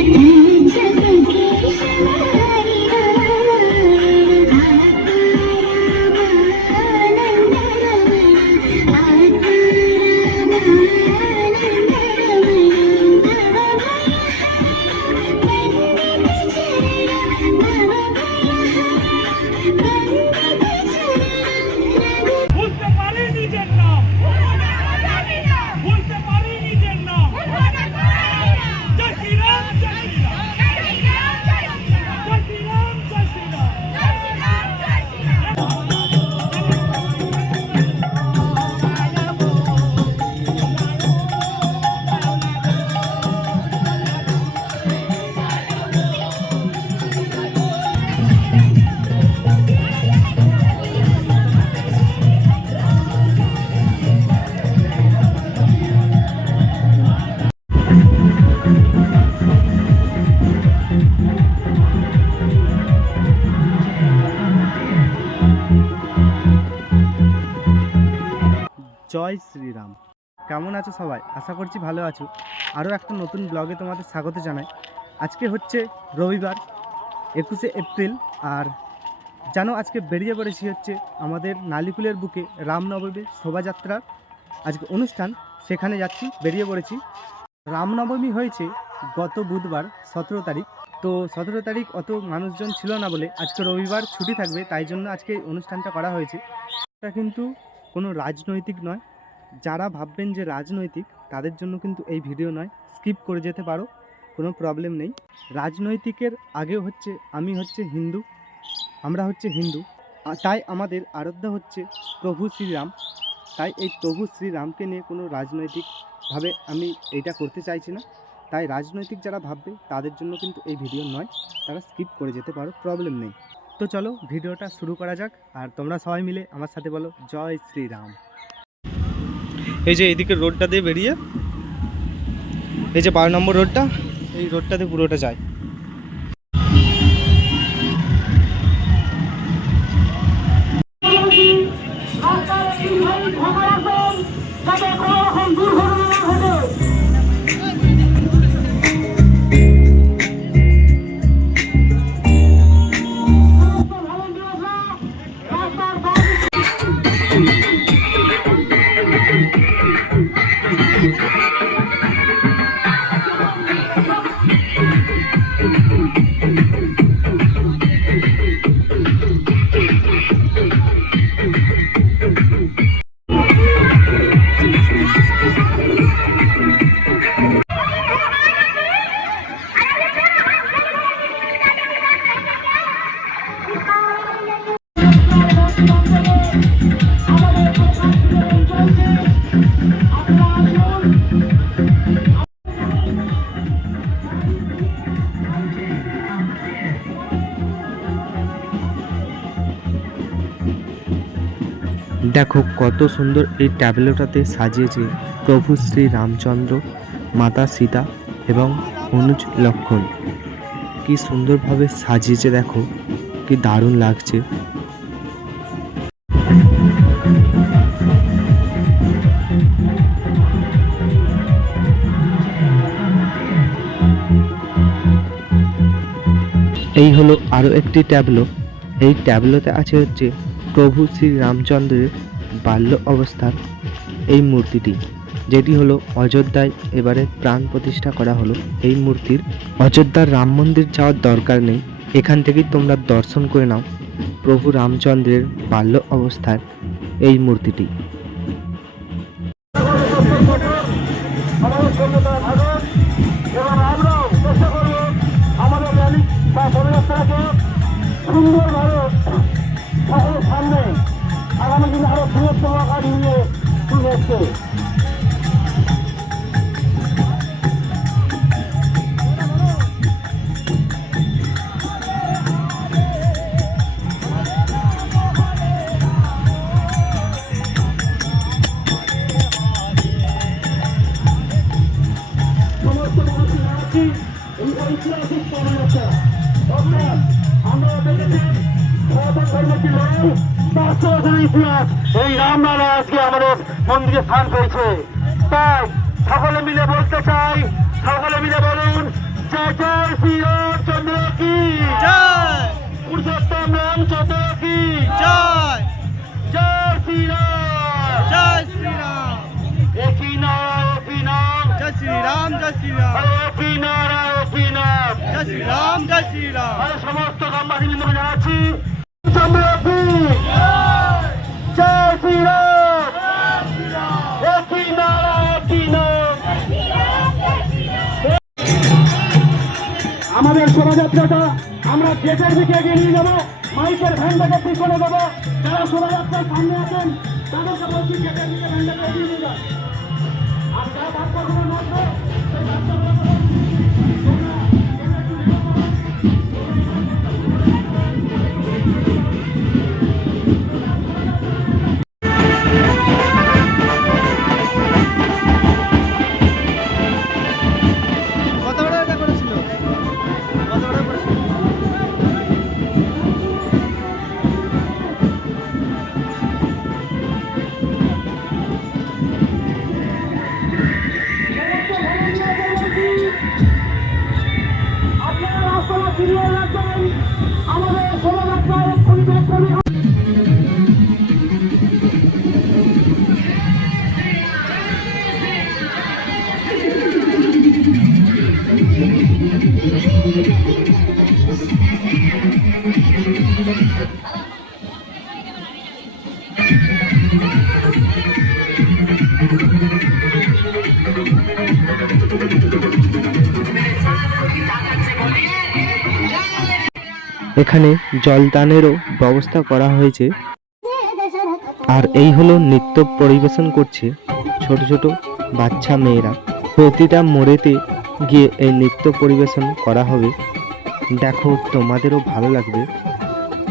কি কেমন আছো সবাই? আশা করছি ভালো আছো। আরও একটা নতুন ব্লগে তোমাদের স্বাগত জানাই। আজকে হচ্ছে রবিবার, একুশে এপ্রিল, আর জানো, আজকে বেরিয়ে পড়েছি হচ্ছে আমাদের নালিকুলের বুকে, রামনবমীর শোভাযাত্রার আজকে অনুষ্ঠান, সেখানে যাচ্ছি, বেরিয়ে পড়েছি। রামনবমী হয়েছে গত বুধবার, সতেরো তারিখ। তো সতেরো তারিখ অত মানুষজন ছিল না বলে আজকে রবিবার ছুটি থাকবে, তাই জন্য আজকে অনুষ্ঠানটা করা হয়েছে। এটা কিন্তু কোনো রাজনৈতিক নয় যারা ভাববেন যে রাজনৈতিক, তাদের জন্য কিন্তু এই ভিডিও নয়। স্কিপ করে যেতে পারো, কোনো প্রবলেম নেই। রাজনৈতিকের আগে হচ্ছে, আমি হচ্ছে হিন্দু, আমরা হচ্ছে হিন্দু। তাই আমাদের আরাধ্যা হচ্ছে প্রভু শ্রীরাম। তাই এই প্রভু শ্রীরামকে নিয়ে কোনো রাজনৈতিকভাবে আমি এইটা করতে চাইছি না। তাই রাজনৈতিক যারা ভাববে, তাদের জন্য কিন্তু এই ভিডিও নয়। তারা স্কিপ করে যেতে পারো প্রবলেম নেই। তো চলো, ভিডিওটা শুরু করা যাক। আর তোমরা সবাই মিলে আমার সাথে বলো, জয় শ্রীরাম। এই যে এইদিকে রোডটা দিয়ে বেরিয়ে, এই যে বারো নম্বর রোডটা এই রোডটাতে পুরোটা যায়। দেখো কত সুন্দর এই ট্যাবলেটটাতে সাজিয়েছে প্রভু শ্রী রামচন্দ্র, মাতা সীতা এবং অনুজ লক্ষণ। কি সুন্দরভাবে সাজিয়েছে দেখো, কি দারুণ লাগছে। এই হলো আরও একটি ট্যাবলো। এই ট্যাবলোতে আছে হচ্ছে প্রভু শ্রী রামচন্দ্রের বাল্য অবস্থার এই মূর্তিটি, যেটি হলো অযোধ্যায় এবারে প্রাণ প্রতিষ্ঠা করা হলো। এই মূর্তির অযোধ্যার রাম মন্দির যাওয়ার দরকার নেই। এখান থেকেই তোমরা দর্শন করে নাও প্রভু রামচন্দ্রের বাল্য অবস্থার এই মূর্তিটি। আমাদের দিনে আরও বৃহত্তম আকার নিয়ে শুরু এসছে যে স্থান পেয়েছে। তাই সকলে মিলে বলতে চাই সকলে মিলে বলুন জয় জয় শ্রী রামচন্দ্র কি? পুরুষোত্তম রামচন্দ্র কি? জয়। জয় শ্রী রাম। জয় শ্রী রাম। একই নাম জয় শ্রী রাম জয় শ্রী রাম। একই নাম জয় শ্রী রাম জয় শ্রী রাম। সমস্ত গ্রামবাসী জানাচ্ছি চন্দ্র কি? জয় শ্রী রাম। শোভাযাত্রাটা আমরা গেটের দিকে এগিয়ে নিয়ে যাব। মাইকের ভ্যানটাকে ঠিক করে দেবো। যারা শোভাযাত্রার সামনে আছেন, তাদেরকে বলছি গেটের দিকে ভ্যানটাকে এগিয়ে নিয়ে যান আর যারা বাচ্চাগুলো নাচবে সেই বাচ্চাগুলো Ele é এখানে জলদানেরও ব্যবস্থা করা হয়েছে। আর এই হলো নৃত্য পরিবেশন করছে ছোট ছোট বাচ্চা মেয়েরা। প্রতিটা মোড়েতে গিয়ে এই নৃত্য পরিবেশন করা হবে। দেখো, তোমাদেরও ভালো লাগবে।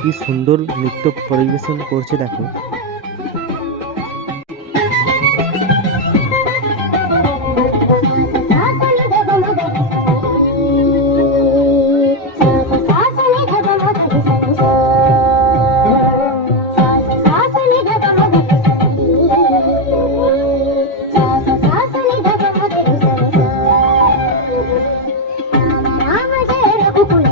কি সুন্দর নৃত্য পরিবেশন করছে, দেখো। খুব ভালো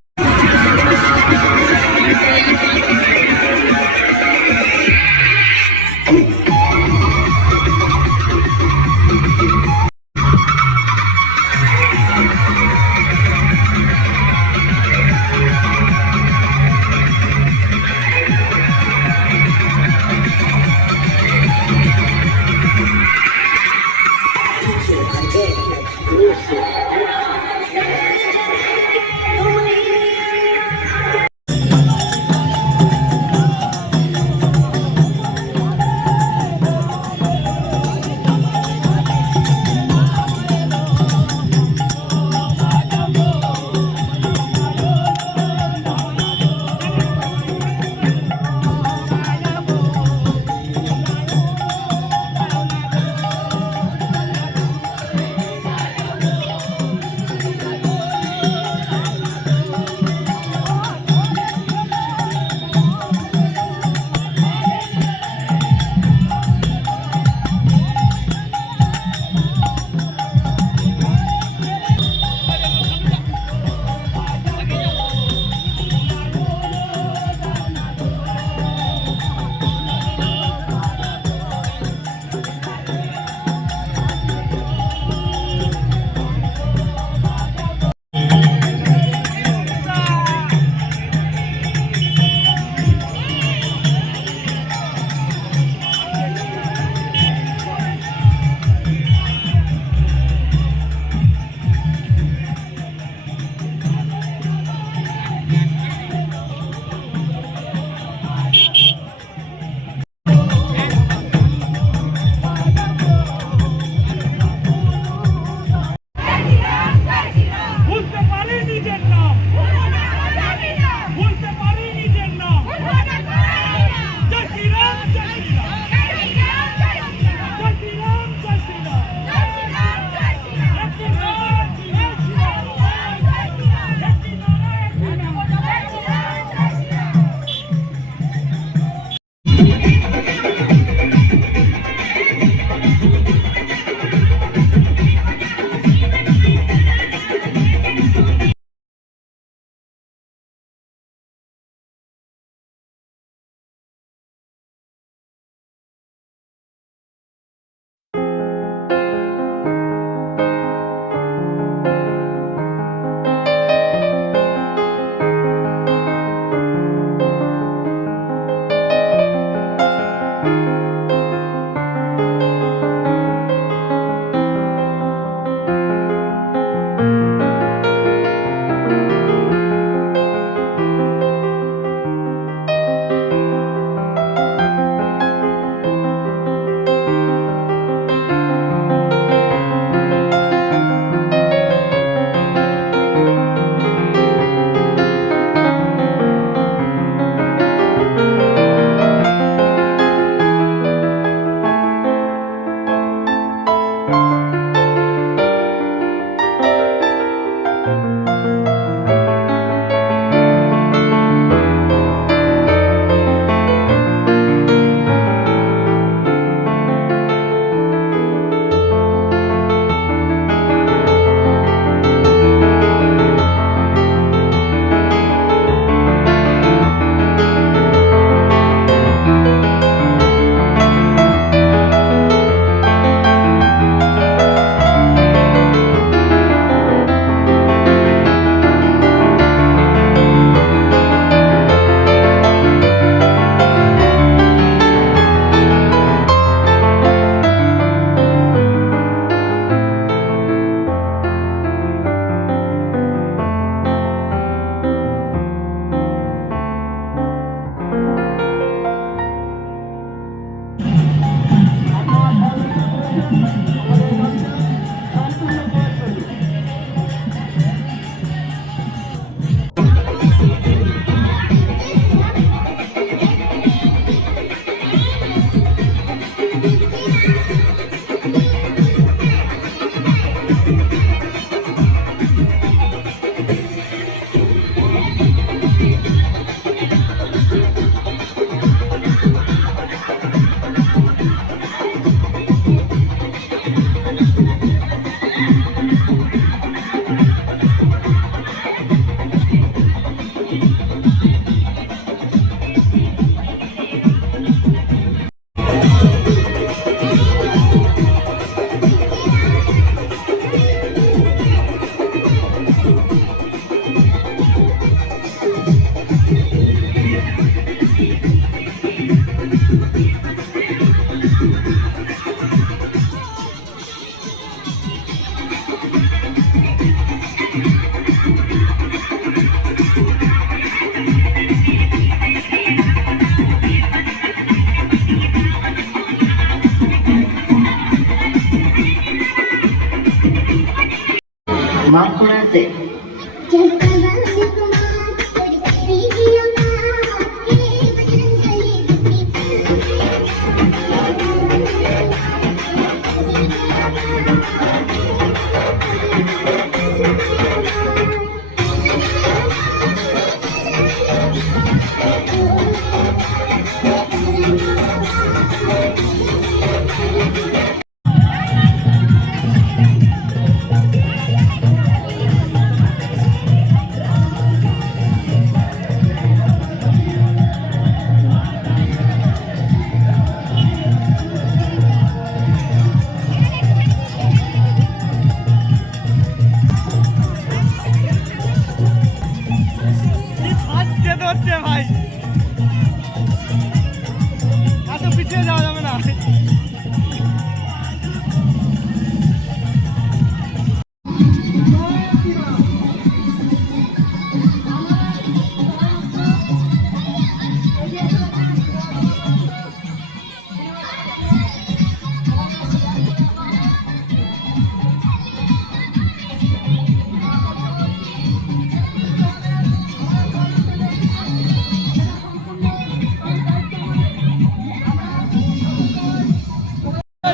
Mark Corazzi.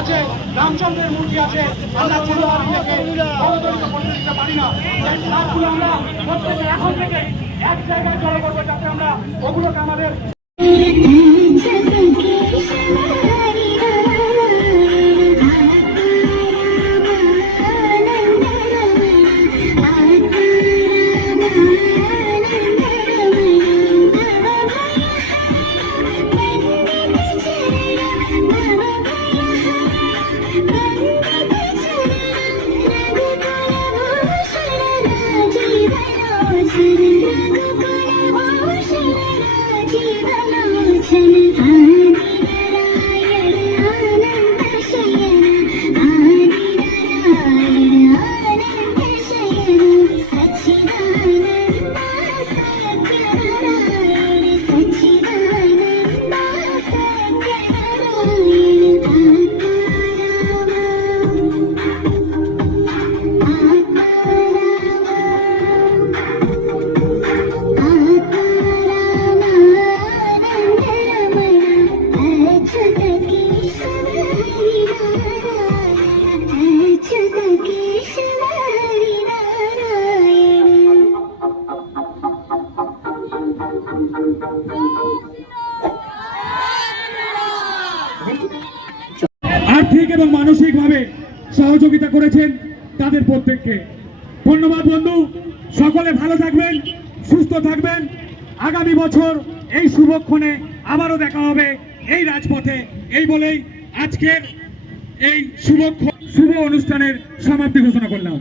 আছে, রামচন্দ্রের মূর্তি আছে, আমরা কোনো পারি না। আমরা প্রত্যেকে এখন থেকে এক জায়গায় জড়ো করব যাতে আমরা ওগুলোকে আমাদের এবং মানসিকভাবে সহযোগিতা করেছেন তাদের প্রত্যেককে। ধন্যবাদ বন্ধু, সকলে ভালো থাকবেন, সুস্থ থাকবেন। আগামী বছর এই শুভক্ষণে আবারও দেখা হবে এই রাজপথে। এই বলেই আজকের এই শুভক্ষণ শুভ অনুষ্ঠানের সমাপ্তি ঘোষণা করলাম।